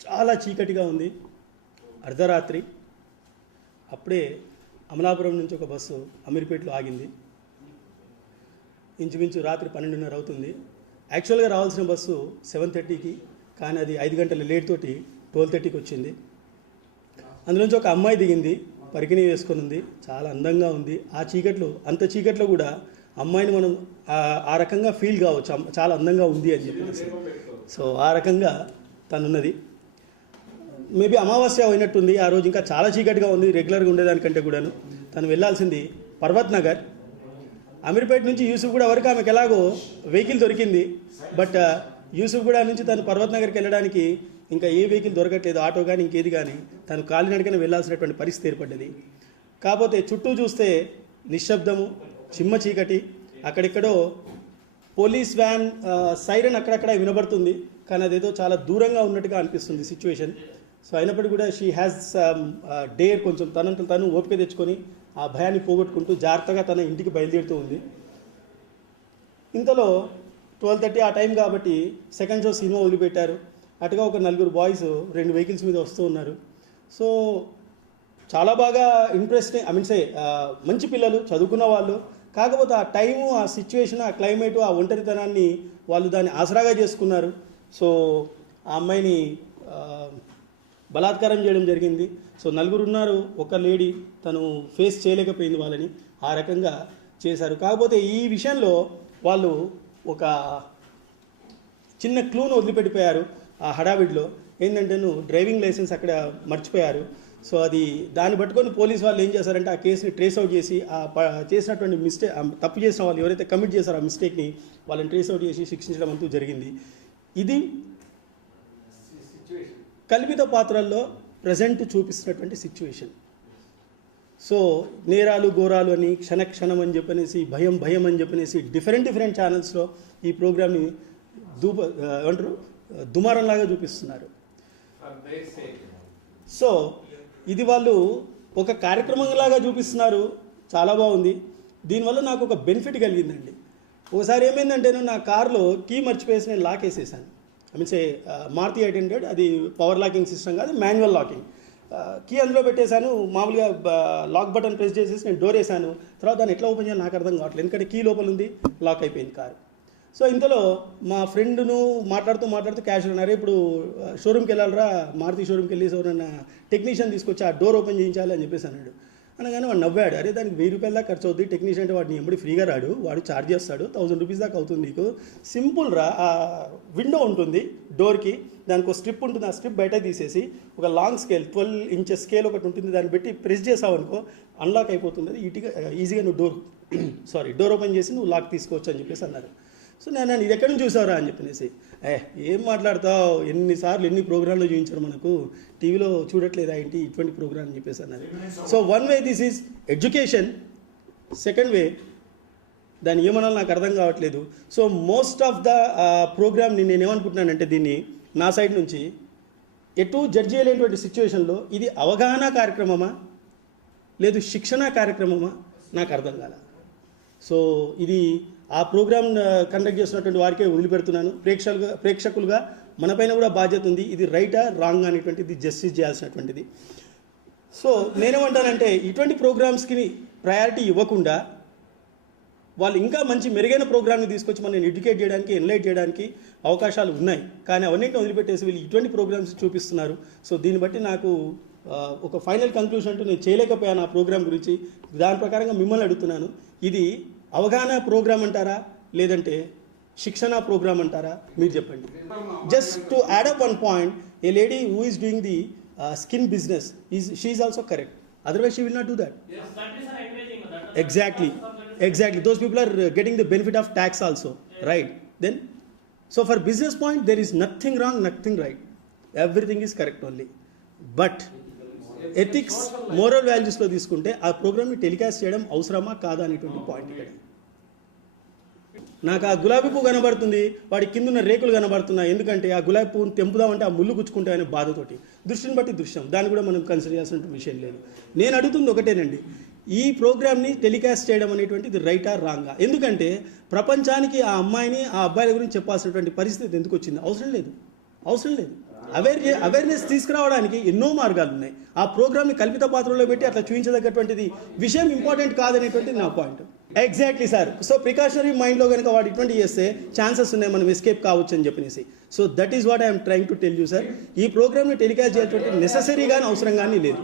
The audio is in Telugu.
చాలా చీకటిగా ఉంది, అర్ధరాత్రి. అప్పుడే అమలాపురం నుంచి ఒక బస్సు అమీర్పేటలో ఆగింది. ఇంచుమించు రాత్రి 12:30 అవుతుంది. యాక్చువల్గా రావాల్సిన బస్సు 7:30కి, కానీ అది 5 గంటల లేట్ తోటి 12:30కి వచ్చింది. అందులోంచి ఒక అమ్మాయి దిగింది, పరికిణి వేసుకొని ఉంది, చాలా అందంగా ఉంది. ఆ చీకట్లో, అంత చీకట్లో కూడా అమ్మాయిని మనం ఆ రకంగా ఫీల్ కావచ్చు, చాలా అందంగా ఉంది అని చెప్పేసి. సో ఆ రకంగా తనున్నది. మేబీ అమావాస్య అయినట్టుంది ఆ రోజు, ఇంకా చాలా చీకటిగా ఉంది రెగ్యులర్గా ఉండేదానికంటే కూడాను. తను వెళ్ళాల్సింది పర్వత్ నగర్. అమీర్పేట నుంచి యూసుఫ్గూడ వరకు ఆమెకు ఎలాగో వెహికల్ దొరికింది. బట్ యూసుఫ్గూడ నుంచి తను పర్వత్ నగర్కి వెళ్ళడానికి ఇంకా ఏ వెహికల్ దొరకట్లేదు, ఆటో కానీ ఇంకేది కానీ. తను కాలినడకనే వెళ్ళాల్సినటువంటి పరిస్థితి ఏర్పడ్డది. కాకపోతే చుట్టూ చూస్తే నిశ్శబ్దము, చిమ్మ చీకటి. అక్కడెక్కడో పోలీస్ వ్యాన్ సైరన్ అక్కడక్కడ వినబడుతుంది, కానీ అదేదో చాలా దూరంగా ఉన్నట్టుగా అనిపిస్తుంది సిచ్యువేషన్. సో అయినప్పటికీ కూడా షీ హ్యాస్ డేర్, కొంచెం తనంత తను ఓపిక తెచ్చుకొని ఆ భయాన్ని పోగొట్టుకుంటూ జాగ్రత్తగా తన ఇంటికి బయలుదేరుతూ ఉంది. ఇంతలో 12:30 ఆ టైం కాబట్టి సెకండ్ షో సినిమా వదిలిపెట్టారు. అటుగా ఒక 4 బాయ్స్ 2 వెహికల్స్ మీద వస్తూ ఉన్నారు. సో చాలా బాగా ఇంట్రెస్టింగ్, మంచి పిల్లలు, చదువుకున్న వాళ్ళు. కాకపోతే ఆ టైము, ఆ సిచ్యువేషన్, ఆ క్లైమేటు, ఆ ఒంటరితనాన్ని వాళ్ళు దాన్ని ఆసరాగా చేసుకున్నారు. సో ఆ అమ్మాయిని బలాత్కారం చేయడం జరిగింది. సో 4 ఉన్నారు, ఒక లేడీ తను ఫేస్ చేయలేకపోయింది వాళ్ళని, ఆ రకంగా చేశారు. కాకపోతే ఈ విషయంలో వాళ్ళు ఒక చిన్న క్లూను వదిలిపెట్టిపోయారు ఆ హడావిడిలో. ఏంటంటే డ్రైవింగ్ లైసెన్స్ అక్కడ మర్చిపోయారు. సో అది దాన్ని పట్టుకొని పోలీసు వాళ్ళు ఏం చేశారంటే ఆ కేసుని ట్రేస్ అవుట్ చేసి చేసినటువంటి తప్పు చేసిన వాళ్ళు ఎవరైతే కమిట్ చేశారో ఆ మిస్టేక్ని వాళ్ళని ట్రేస్ అవుట్ చేసి శిక్షించడం అంటూ జరిగింది. ఇది కల్పిత పాత్రల్లో ప్రజెంట్ చూపిస్తున్నటువంటి సిచ్యువేషన్. సో నేరాలు ఘోరాలు అని, క్షణక్షణం అని చెప్పనేసి, భయం భయం అని చెప్పనేసి డిఫరెంట్ ఛానల్స్లో ఈ ప్రోగ్రామ్ని దుమారంలాగా చూపిస్తున్నారు. సో ఇది వాళ్ళు ఒక కార్యక్రమంలాగా చూపిస్తున్నారు, చాలా బాగుంది. దీనివల్ల నాకు ఒక బెనిఫిట్ కలిగిందండి. ఒకసారి ఏమైందంటే నా కార్లో కీ మర్చిపోయేసి నేను లాక్ వేసేసాను. మారుతి 800, అది పవర్ లాకింగ్ సిస్టమ్ కాదు, మాన్యువల్ లాకింగ్. కీ అందులో పెట్టేశాను. మామూలుగా లాక్ బటన్ ప్రెస్ చేసేసి నేను డోర్ వేసాను. తర్వాత దాన్ని ఎట్లా ఓపెన్ చేయాలి నాకు అర్థం కావట్లేదు, ఎందుకంటే కీ లోపల ఉంది, లాక్ అయిపోయింది కారు. సో ఇంతలో మా ఫ్రెండ్ను మాట్లాడుతూ క్యాష్ అన్నారు, ఇప్పుడు షోరూమ్కి వెళ్ళాలరా, మారుతి షోరూమ్కి వెళ్ళేసి ఎవరన్నా టెక్నీషియన్ తీసుకొచ్చి ఆ డోర్ ఓపెన్ చేయించాలి అని చెప్పేసి అన్నాడు. అనగానే వాడు నవ్వాడు. అరే దానికి 1000 రూపాయల దాకా ఖర్చు అవుతుంది, టెక్నీషియన్ అంటే వాడిని ఎప్పుడు ఫ్రీగా రాడు, వాడు ఛార్జ్ చేస్తాడు, 1000 రూపీస్ దాకా అవుతుంది నీకు. సింపుల్ రా, ఆ విండో ఉంటుంది డోర్కి, దానికి ఒక స్ట్రిప్ ఉంటుంది, ఆ స్ట్రిప్ బయట తీసేసి ఒక లాంగ్ స్కేల్ 12 ఇంచెస్ స్కేల్ ఒకటి ఉంటుంది, దాన్ని పెట్టి ప్రెస్ చేసావు అనుకో అన్లాక్ అయిపోతుంది. అది ఈజీగా నువ్వు డోర్ ఓపెన్ చేసి నువ్వు లాక్ తీసుకోవచ్చు అని చెప్పేసి అన్నారు. సో నేను ఇది ఎక్కడి నుంచి చూసావురా అని చెప్పనేసి, ఏం మాట్లాడతావు, ఎన్ని ప్రోగ్రాంలు చూపించారు మనకు, టీవీలో చూడట్లేదా ఏంటి ఇటువంటి ప్రోగ్రామ్ అని చెప్పేసి అన్నారు. So one way this is education, second way దాన్ని ఏమనాలో నాకు అర్థం కావట్లేదు. సో మోస్ట్ ఆఫ్ ద ప్రోగ్రామ్ని నేను ఏమనుకుంటున్నానంటే, దీన్ని నా సైడ్ నుంచి ఎటు జడ్జ్ చేయలేనటువంటి సిచ్యువేషన్లో ఇది అవగాహన కార్యక్రమమా లేదు శిక్షణ కార్యక్రమమా నాకు అర్థం కాల. సో ఇది ఆ ప్రోగ్రామ్ కండక్ట్ చేస్తున్నటువంటి వారికే వదిలిపెడుతున్నాను. ప్రేక్షకులుగా మనపైన కూడా బాధ్యత ఉంది, ఇది రైటా రాంగ్ అనేటువంటిది జస్టిస్ చేయాల్సినటువంటిది. సో నేనేమంటానంటే ఇటువంటి ప్రోగ్రామ్స్కి ప్రయారిటీ ఇవ్వకుండా వాళ్ళు ఇంకా మంచి మెరుగైన ప్రోగ్రామ్ని తీసుకొచ్చి మనం ఎడ్యుకేట్ చేయడానికి, ఎన్లైట్ చేయడానికి అవకాశాలు ఉన్నాయి. కానీ అవన్నింటిని వదిలిపెట్టేసి వీళ్ళు ఇటువంటి ప్రోగ్రామ్స్ చూపిస్తున్నారు. సో దీన్ని బట్టి నాకు ఒక ఫైనల్ కంక్లూషన్ అంటూ నేను చేయలేకపోయాను ఆ ప్రోగ్రామ్ గురించి. దాని ప్రకారంగా మిమ్మల్ని అడుగుతున్నాను, ఇది అవగాహన ప్రోగ్రామ్ అంటారా లేదంటే శిక్షణ ప్రోగ్రామ్ అంటారా, మీరు చెప్పండి. Just to add up one point, A lady who is doing the skin business she is also correct, otherwise she will not do that. Exactly. Those people are getting the benefit of tax also, right? Then, so for business point, there is nothing wrong, nothing right. Everything is correct only. But ethics, moral values లో తీసుకుంటే ఆ ప్రోగ్రామ్ని టెలికాస్ట్ చేయడం అవసరమా కాదా అనేటువంటి పాయింట్ ఇక్కడ. నాకు ఆ గులాబీ పువ్వు కనబడుతుంది, వాడి కింద ఉన్న రేకులు కనబడుతున్నాయి, ఎందుకంటే ఆ గులాబీ పువ్వుని తెంపుదామంటే ఆ ముళ్ళు గుచ్చుకుంటాయనే బాధతోటి. దృష్టిని బట్టి దృశ్యం, దాన్ని కూడా మనం కన్సిడర్ చేయాల్సిన విషయం లేదు. నేను అడుగుతుంది ఒకటేనండి, ఈ ప్రోగ్రామ్ని టెలికాస్ట్ చేయడం అనేటువంటిది రైటా రాంగా? ఎందుకంటే ప్రపంచానికి ఆ అమ్మాయిని ఆ అబ్బాయిల గురించి చెప్పాల్సినటువంటి పరిస్థితి ఎందుకు వచ్చింది? అవసరం లేదు. అవేర్నెస్ తీసుకురావడానికి ఎన్నో మార్గాలు ఉన్నాయి. ఆ ప్రోగ్రామ్ని కల్పిత పాత్రలో పెట్టి అట్లా చూపించదగ్గటువంటిది విషయం ఇంపార్టెంట్ కాదనేటువంటిది నా point. Exactly sir. So precautionary మైండ్లో కనుక వాడు ఇటువంటి చేస్తే ఛాన్సెస్ ఉన్నాయి మనం ఎస్కేప్ కావచ్చు అని చెప్పేసి. So that is what I'm trying to tell you sir. ఈ ప్రోగ్రామ్ని టెలికాస్ట్ చేయాల్సినటువంటి నెససరీ కానీ అవసరం కానీ లేదు.